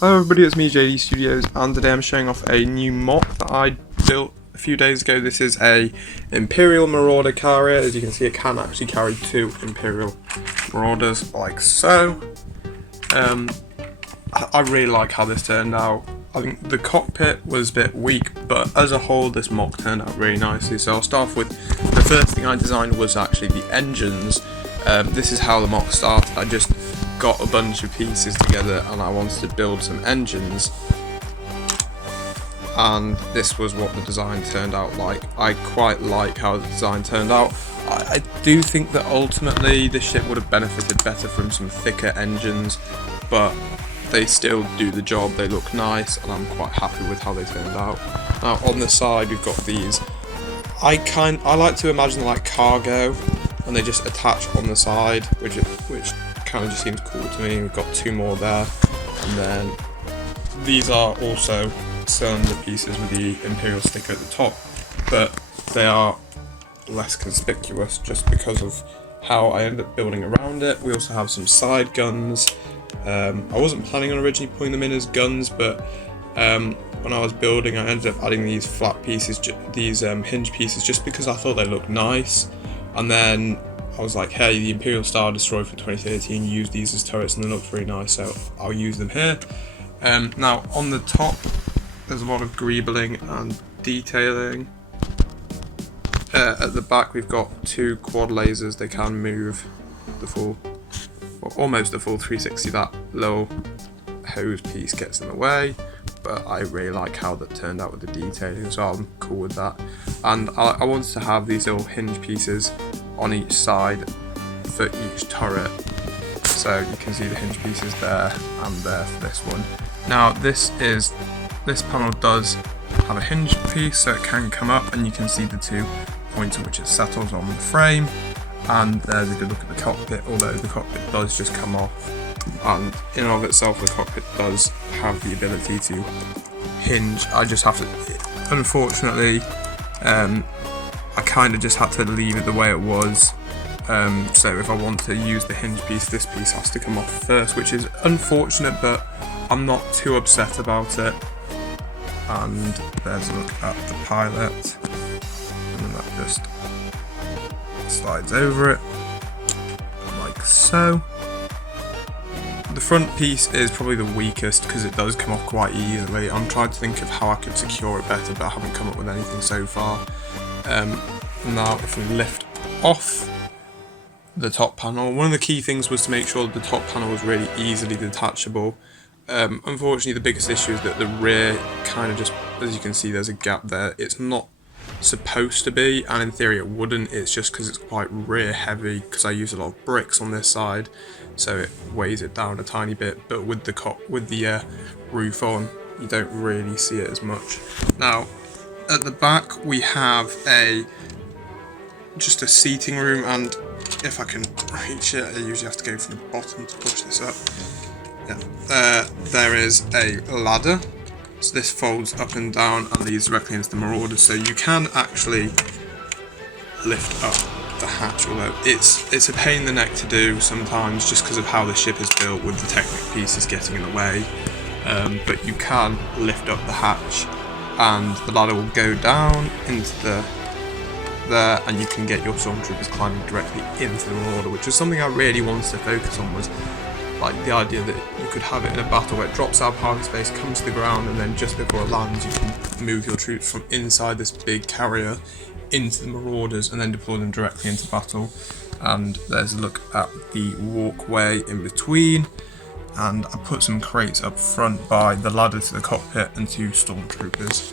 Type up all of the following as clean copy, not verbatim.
Hello everybody, it's me JD Studios, and today I'm showing off a new MOC that I built a few days ago. This is a Imperial Marauder carrier. As you can see, it can actually carry 2 Imperial Marauders, like so. I really like how this turned out. I think the cockpit was a bit weak, but as a whole this MOC turned out really nicely. So I'll start off with, the first thing I designed was actually the engines. This is how the MOC started. I just got a bunch of pieces together and I wanted to build some engines, and this was what the design turned out like. I quite like how the design turned out. I do think that ultimately the ship would have benefited better from some thicker engines, but they still do the job. They look nice and I'm quite happy with how they turned out. Now on the side we've got these, I like to imagine like cargo, and they just attach on the side, which kind of just seems cool to me. We've got 2 more there, and then these are also cylinder pieces with the Imperial sticker at the top, but they are less conspicuous just because of how I ended up building around it. We also have some side guns. I wasn't planning on originally putting them in as guns, but when I was building I ended up adding these flat pieces, these hinge pieces, just because I thought they looked nice. And then I was like, hey, the Imperial Star Destroyer from 2013 used these as turrets and they looked really nice, so I'll use them here. Now on the top there's a lot of greebling and detailing. At the back we've got 2 quad lasers. They can move the full, or almost the full 360. That little hose piece gets in the way, but I really like how that turned out with the detailing, so I'm cool with that. And I wanted to have these little hinge pieces on each side for each turret, so you can see the hinge pieces there and there for this one. Now this panel does have a hinge piece, so it can come up and you can see the 2 points at which it settles on the frame. And there's a good look at the cockpit, although the cockpit does just come off, and in and of itself the cockpit does have the ability to hinge. I just have to, unfortunately, I kind of just had to leave it the way it was. So if I want to use the hinge piece, this piece has to come off first, which is unfortunate, but I'm not too upset about it. And there's a look at the pilot, and then that just slides over it like so. The front piece is probably the weakest because it does come off quite easily. I'm trying to think of how I could secure it better, but I haven't come up with anything so far. Now if we lift off the top panel, one of the key things was to make sure that the top panel was really easily detachable. Unfortunately the biggest issue is that the rear kind of just, as you can see there's a gap there. It's not supposed to be, and in theory it wouldn't. It's just because it's quite rear heavy, because I use a lot of bricks on this side, so it weighs it down a tiny bit. But with the roof on, you don't really see it as much. Now at the back we have just a seating room, and if I can reach it, I usually have to go from the bottom to push this up. Yeah, there is a ladder. So this folds up and down and leads directly into the Marauders, so you can actually lift up the hatch, although it's a pain in the neck to do sometimes just because of how the ship is built with the Technic pieces getting in the way. But you can lift up the hatch and the ladder will go down into there, and you can get your stormtroopers climbing directly into the Marauder, which was something I really wanted to focus on, was like the idea that you could have it in a battle where it drops out of parking space, comes to the ground, and then just before it lands you can move your troops from inside this big carrier into the Marauders and then deploy them directly into battle. And there's a look at the walkway in between, and I put some crates up front by the ladder to the cockpit and 2 stormtroopers.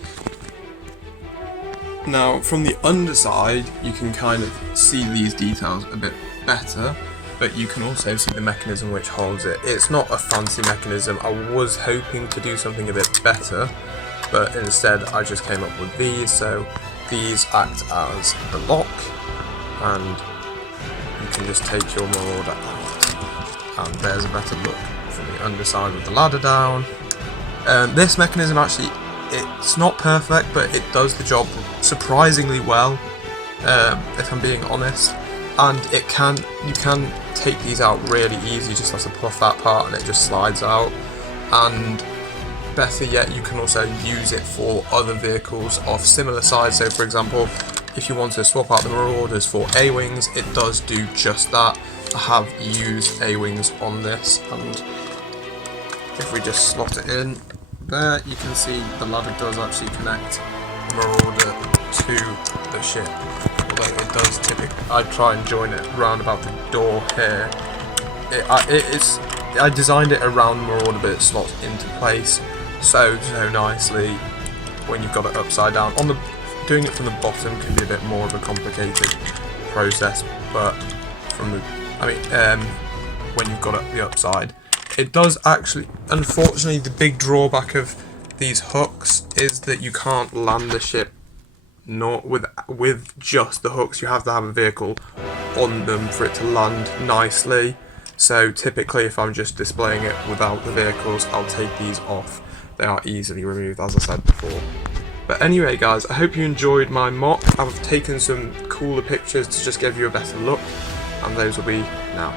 Now from the underside you can kind of see these details a bit better, but you can also see the mechanism which holds it. It's not a fancy mechanism. I was hoping to do something a bit better, but instead I just came up with these. So these act as the lock, and you can just take your Marauder out. And there's a better look from the underside with the ladder down. This mechanism actually, it's not perfect, but it does the job surprisingly well, if I'm being honest. And you can take these out really easy. You just have to pull off that part and it just slides out. And better yet, you can also use it for other vehicles of similar size. So for example, if you want to swap out the Marauders for A-Wings, it does do just that. I have used A-Wings on this, and if we just slot it in there, you can see the ladder does actually connect the Marauder to the ship. Although it does typically, I try and join it round about the door here. I designed it around Marauder, but it slots into place so nicely when you've got it upside down. Doing it from the bottom can be a bit more of a complicated process, but when you've got it the upside, it does actually. Unfortunately, the big drawback of these hooks is that you can't land the ship with just the hooks. You have to have a vehicle on them for it to land nicely. So typically, if I'm just displaying it without the vehicles, I'll take these off. They are easily removed, as I said before. But anyway guys, I hope you enjoyed my mock. I've taken some cooler pictures to just give you a better look, and those will be now.